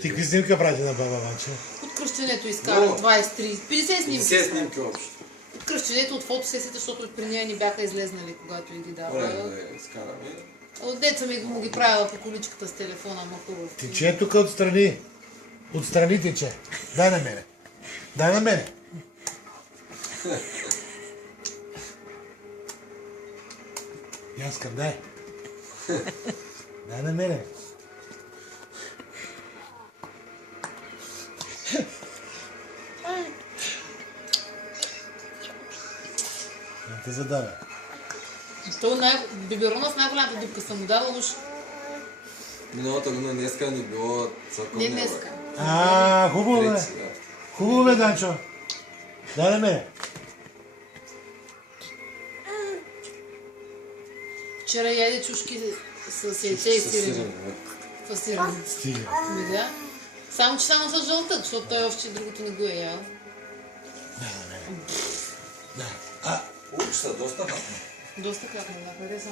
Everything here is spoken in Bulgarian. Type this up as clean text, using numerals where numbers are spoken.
Ти какви снимка прати на баба Ванчо? От кръщенето изкара 20-30, 50 снимки. 50 снимки общо. От кръщенето, от фотосесията, защото при нея ни бяха излезнали, когато и ги дава. Да изкараме. От деца ми ги правила по количката с телефона, ама хубаво. Тече тук отстрани. Отстрани тече. Дай на мене. Дай на мене. Яскам, дай. Дай на мене. Не те задавя. Биберона с най-голямата дупка съм му дала уж. Миналата година днеска ни било църковния. Не днеска. Хубаво бе. Хубаво бе, Данчо. Дай на мене. Вчера яде чушки с яйце и сирене. Фасиране. Стига. Да. Само че само с жълтък, защото той още другото не го е ял. Дай на мене. Да. Уж са доста хапни. Доста капна, да, хареса.